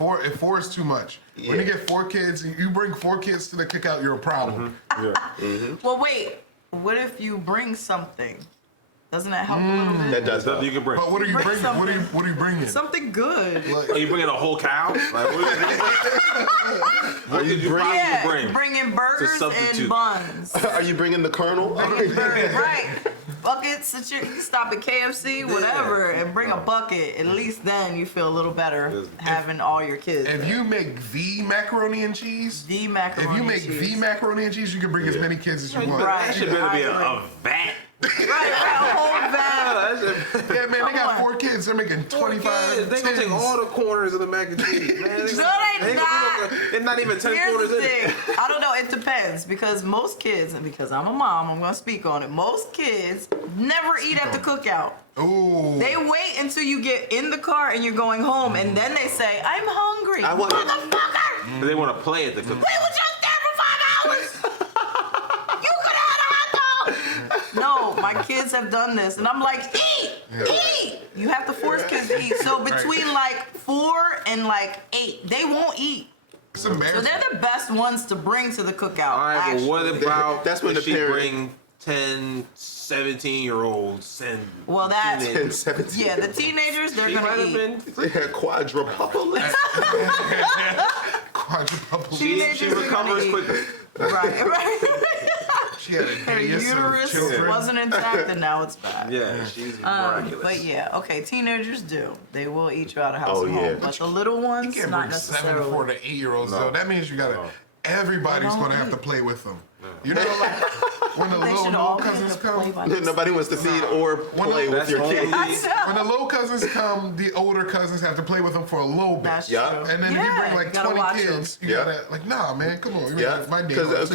If 4 is too much. Yeah. When you get 4 kids, you bring 4 kids to the cookout, you're a problem. Well, wait. What if you bring something? Doesn't that help a little bit? That does help. You can bring. But what are you bringing? What are you bringing? Something good. Are you bringing a whole cow? Like, what did you bring? Bringing burgers and buns. Are you bringing the Colonel? Right. Buckets that you can stop at KFC, whatever, and bring a bucket. At least then you feel a little better having all your kids. If you make the macaroni and cheese, you can bring as many kids as you want. Right. That should better be a vat. Right, a whole vat. Yeah, man, they got 4 kids. They're making 25. They gonna take all the corners of the mac and cheese, man. No, they not. It's not even 10 Here's corners the in thing. it. I don't know. It depends because most kids, and because I'm a mom, I'm gonna speak on it. Most kids never eat at the cookout. Ooh. They wait until you get in the car and you're going home, and then they say, "I'm hungry." Motherfucker! They want to play at the cookout. We were just there for 5 hours. You could have had a hot dog. No, my kids have done this, and I'm like, eat. You have to force kids to eat. So between like 4 and like 8, they won't eat. It's embarrassing. So they're the best ones to bring to the cookout. All right, but what about that's when the she parent bring 10, 17-year-olds and teenagers. 17. Yeah, the teenagers, they're she gonna eat. Quadruplets. Quadruple. She recovers quickly. Right. She had Her uterus wasn't intact and now it's back. Yeah, she's miraculous. But yeah, okay, teenagers do. They will eat you out of house Oh, and yeah. home. But the little ones, You can't not bring 7 necessarily. 4 to 8-year-olds though. That means you gotta. Everybody's gonna have to play with them. You know, like when the little cousins come. Nobody wants to feed or play with your kids. When the little cousins come, the older cousins have to play with them for a little bit. That's Yeah. true. And then if you bring like you gotta 20 watch kids, you Yeah. gotta like, nah, man, come on. Yeah, My day. because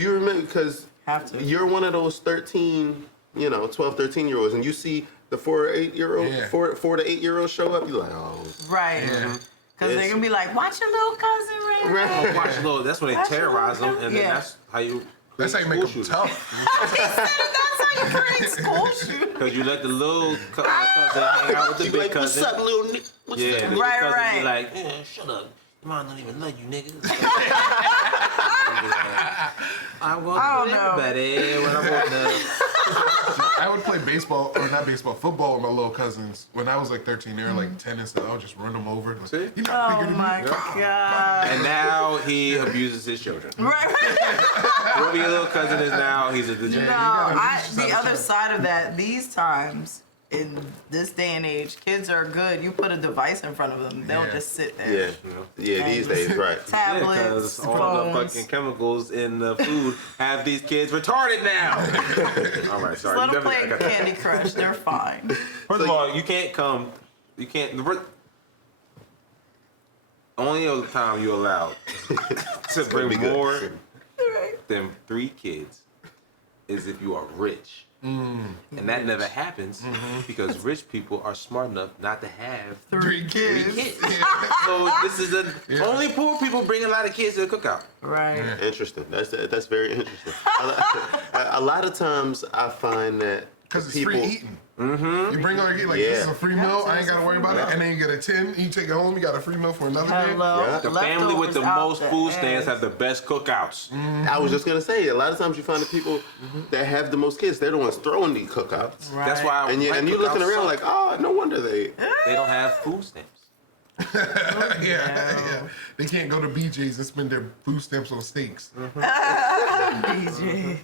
you remember because Have to. you're one of those 13, 12, 13-year-olds, and you see the 4 or 8-year-old, Yeah. 4 to 8-year-olds show up, you're like, oh, Right. Because they're going to be like, watch your little cousin, Ray. right. Watch a little. That's when they terrorize them, and then that's how you. That's how you make them shooters. tough. He said that's how you create school shooters. Because you let the little cousin hang out with the You big like, what's cousin. up, little nigga? What's Yeah, up? the big Right, cousin right. be like, shut up. Your mom don't even love you, niggas. I'm going to everybody when I'm on the... I would play baseball, or not baseball, football with my little cousins. When I was like 13, they were like 10 and stuff. I would just run them over. Like, See? you're not bigger Oh than my me. God. And now he abuses his children. Right. Whoever your little cousin is now, he's a degenerate. No, the other side of that, these times, in this day and age, kids are good. You put a device in front of them, they'll just sit there. Yeah, these days, right. Tablets, Because all the phones. fucking chemicals in the food have these kids retarded now. All right, sorry. Let You them play definitely- Candy Crush. They're fine. First of all, you can't come. You can't. Only other time you're allowed to bring be good. more than 3 kids is if you are rich. And that never happens because rich people are smart enough not to have 3 kids. kids. So this is only poor people bring a lot of kids to the cookout. Right. Interesting. That's very interesting. A lot of times I find that Because it's people, free eating. You bring all your kids, like, this is a free meal, I ain't got to worry about it. And then you get a 10, you take it home, you got a free meal for another day. The family with the most food stands have the best cookouts. I was just gonna say, a lot of times you find the people that have the most kids, they're the ones throwing these cookouts. Right. That's why. And you're looking around like, oh, no wonder they don't have food stamps. Yeah. They can't go to BJ's and spend their food stamps on steaks. BJ.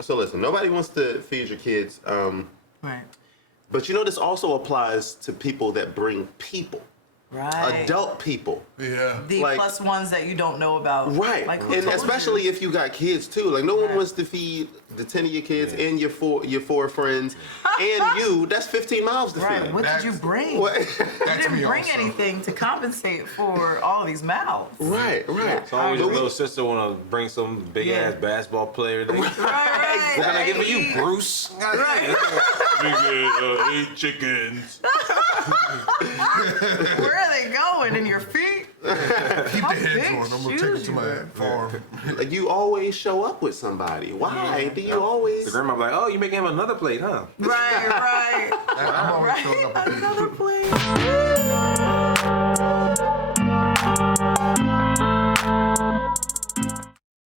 So listen, nobody wants to feed your kids. Right. But this also applies to people that bring people. Right. Adult people. Yeah. The plus ones that you don't know about. Right. Like, who And told especially you? if you got kids too. Like no one wants to feed the 10 of your kids and your four friends and you. That's 15 miles to Right. feed. What did you bring? What? You didn't bring anything to compensate for all of these mouths. Right. So always your little sister want to bring some big ass basketball player. Right. What can I get for you, Bruce? Right. Big 8 chickens. Where are they going? In your feet? Keep the heads on. I'm going to take it to my wear? farm. Like you always show up with somebody. Why do you always? The grandma be like, oh, you making him another plate, huh? Right. I'm always showing up with Another plate.